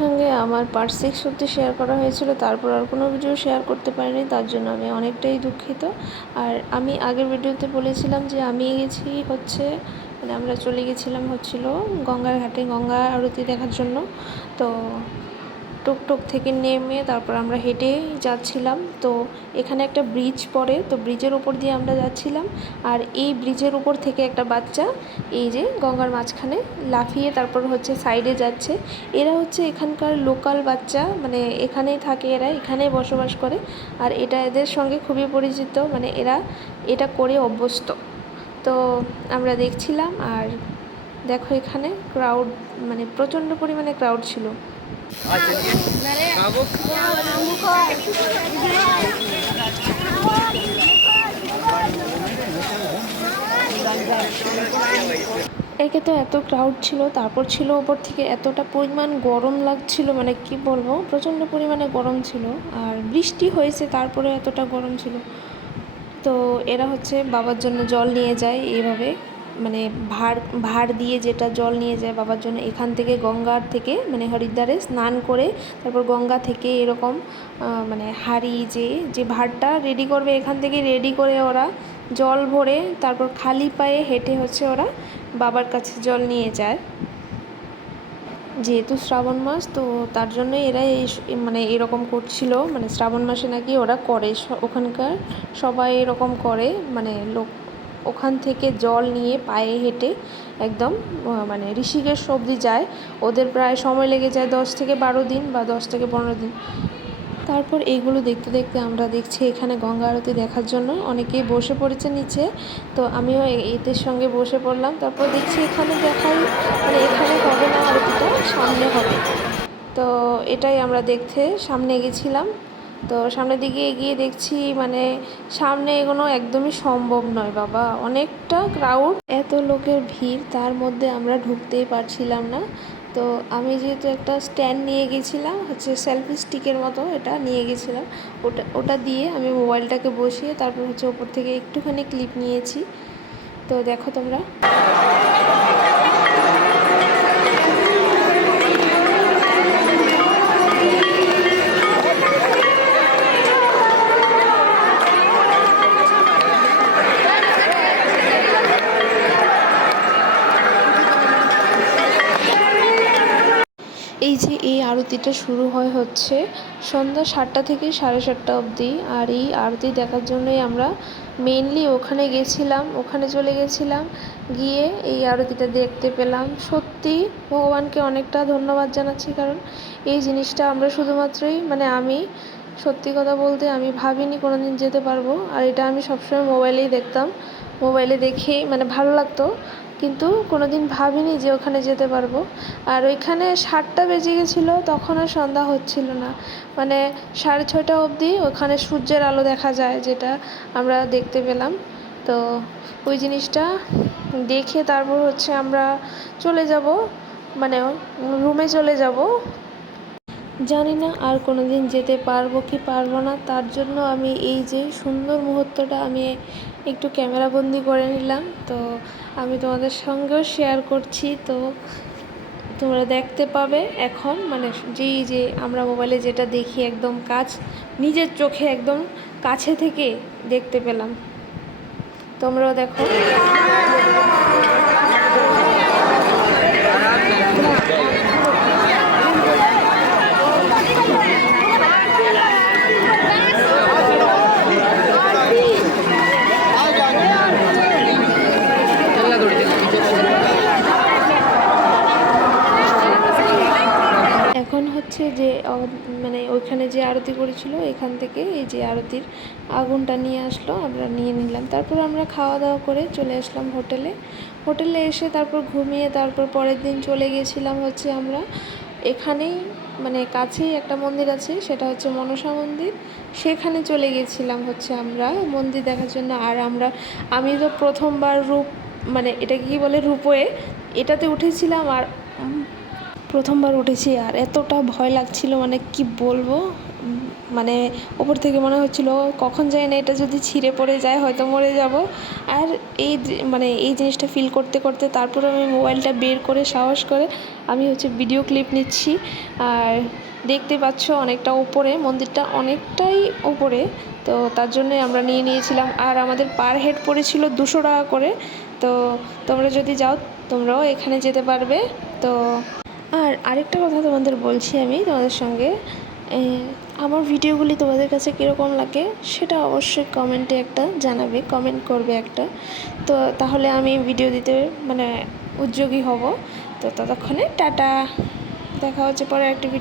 সঙ্গে আমার পার্শ্বিক সত্যি শেয়ার করা হয়েছিল, তারপর আর কোনো ভিডিও শেয়ার করতে পারিনি, তার জন্য আমি অনেকটাই দুঃখিত। আর আমি আগের ভিডিওতে বলেছিলাম যে আমি গেছি হচ্ছে মানে আমরা চলে গেছিলাম হচ্ছিল গঙ্গার ঘাটে গঙ্গা আরতি দেখার জন্য। তো টুকটুক থেকে নেমে তারপর আমরা হেঁটে যাচ্ছিলাম। তো এখানে একটা ব্রিজ পড়ে, তো ব্রিজের উপর দিয়ে আমরা যাচ্ছিলাম। আর এই ব্রিজের উপর থেকে একটা বাচ্চা এই যে গঙ্গার মাঝখানে লাফিয়ে তারপর হচ্ছে সাইডে যাচ্ছে। এরা হচ্ছে এখানকার লোকাল বাচ্চা, মানে এখানেই থাকে, এরা এখানেই বসবাস করে। আর এটা এদের সঙ্গে খুবই পরিচিত, মানে এরা এটা করে অভ্যস্ত। তো আমরা দেখছিলাম। আর দেখো এখানে ক্রাউড, মানে প্রচণ্ড পরিমাণে ক্রাউড ছিল। একে তো এত ক্রাউড ছিল, তারপর ছিল ওপর থেকে এতটা পরিমাণ গরম লাগছিল, মানে কি বলবো, প্রচণ্ড পরিমাণে গরম ছিল। আর বৃষ্টি হয়েছে তারপরে এতটা গরম ছিল। তো এরা হচ্ছে বাবার জন্য জল নিয়ে যায় এইভাবে, মানে ভাড় দিয়ে যেটা জল নিয়ে যায় বাবার জন্য এখান থেকে গঙ্গার থেকে, মানে হরিদ্বারে স্নান করে তারপর গঙ্গা থেকে এরকম মানে হাঁড়ি যে ভাড়টা রেডি করবে এখান থেকে রেডি করে ওরা জল ভরে তারপর খালি পায়ে হেঁটে হচ্ছে ওরা বাবার কাছে জল নিয়ে যায়। যেহেতু শ্রাবণ মাস, তো তার জন্য এরা মানে এরকম করছিল, মানে শ্রাবণ মাসে নাকি ওরা করে, ওখানকার সবাই এরকম করে, মানে লোক ওখান থেকে জল নিয়ে পায়ে হেঁটে একদম মানে ঋষিকেশ অবধি যায়। ওদের প্রায় সময় লেগে যায় 10 থেকে 12 দিন বা 10 থেকে 15 দিন। তারপর এইগুলো দেখতে দেখতে আমরা দেখছি এখানে গঙ্গা আরতি দেখার জন্য অনেকেই বসে পড়েছে নিচে। তো আমিও এদের সঙ্গে বসে পড়লাম। তারপর দেখছি এখানে দেখাই, মানে এখানে হবে না, আরতিটা সামনে হবে। তো এটাই আমরা দেখতে সামনে গেছিলাম। তো সামনের দিকে এগিয়ে দেখছি মানে সামনে এগোনো একদমই সম্ভব নয় বাবা, অনেকটা ক্রাউড, এত লোকের ভিড়, তার মধ্যে আমরা ঢুকতেই পারছিলাম না। তো আমি যেহেতু একটা স্ট্যান্ড নিয়ে গেছিলাম, হচ্ছে সেলফি স্টিকের মতো, এটা নিয়ে গেছিলাম, ওটা দিয়ে আমি মোবাইলটাকে বসিয়ে তারপর হচ্ছে ওপর থেকে একটুখানি ক্লিপ নিয়েছি। তো দেখো তোমরা। এই যে এই আরতিটা শুরু হয় হচ্ছে সন্ধ্যা 7টা থেকে 7:30 অবধি। আর এই আরতি দেখার জন্যই আমরা মেনলি ওখানে গেছিলাম, ওখানে চলে গেছিলাম, গিয়ে এই আরতিটা দেখতে পেলাম। সত্যি ভগবানকে অনেকটা ধন্যবাদ জানাচ্ছি, কারণ এই জিনিসটা আমরা শুধুমাত্রই, মানে আমি সত্যি কথা বলতে আমি ভাবিনি কোনো দিন যেতে পারবো। আর এটা আমি সবসময় মোবাইলেই দেখতাম, মোবাইলে দেখেই মানে ভালো লাগতো, কিন্তু কোনো দিন ভাবিনি যে ওখানে যেতে পারবো। আর ওইখানে 7টা বেজে গেছিলো, তখন আর সন্ধ্যা হচ্ছিল না, মানে 6:30 অবধি ওখানে সূর্যের আলো দেখা যায়, যেটা আমরা দেখতে পেলাম। তো ওই জিনিসটা দেখে তারপর হচ্ছে আমরা চলে যাব, মানে রুমে চলে যাব। জানি না আর কোনো দিন যেতে পারবো কি পারবো না, তার জন্য আমি এই যে সুন্দর মুহূর্তটা আমি একটু ক্যামেরাবন্দি করে নিলাম। তো আমি তোমাদের সঙ্গেও শেয়ার করছি। তো তোমরা দেখতে পাবে এখন, মানে যে আমরা মোবাইলে যেটা দেখি একদম নিজের চোখে একদম কাছে থেকে দেখতে পেলাম, তোমরাও দেখো। এখন হচ্ছে যে মানে ওইখানে যে আরতি করেছিল এখান থেকে এই যে আরতির আগুনটা নিয়ে আসলো, আমরা নিয়ে নিলাম। তারপর আমরা খাওয়া দাওয়া করে চলে আসলাম হোটেলে এসে তারপর ঘুমিয়ে তারপর পরের দিন চলে গেছিলাম হচ্ছে আমরা এখানেই, মানে কাছেই একটা মন্দির আছে, সেটা হচ্ছে মনসা মন্দির, সেখানে চলে গেছিলাম হচ্ছে আমরা মন্দির দেখার জন্য। আর আমি তো প্রথমবার মানে এটাকে কী বলে, রূপওয়ে, এটাতে উঠেছিলাম। আর প্রথমবার উঠেছি আর এতটা ভয় লাগছিল, মানে কি বলবো, মানে ওপর থেকে মনে হচ্ছিল কখন যায় না এটা যদি ছিঁড়ে পড়ে যায় হয়তো মরে যাব। আর মানে এই জিনিসটা ফিল করতে করতে তারপরে আমি মোবাইলটা বের করে সাহস করে আমি ভিডিও ক্লিপ নিচ্ছি। আর দেখতে পাচ্ছ অনেকটা উপরে, মন্দিরটা অনেকটাই উপরে, তো তার জন্যই আমরা নিয়েছিলাম। আর আমাদের পার হেড পড়েছিল 200 টাকা করে। তো তোমরা যদি যাও তোমরাও এখানে যেতে পারবে। তো আর আরেকটা কথা তোমাদের বলছি আমি তোমাদের সঙ্গে, আমার ভিডিওগুলি তোমাদের কাছে কীরকম লাগে সেটা অবশ্যই কমেন্টে একটা জানাবে, কমেন্ট করবে একটা। তো তাহলে আমি ভিডিও দিতে মানে উদ্যোগী হব। তো ততক্ষণে টাটা, দেখা হচ্ছে পরে একটা ভিডিও।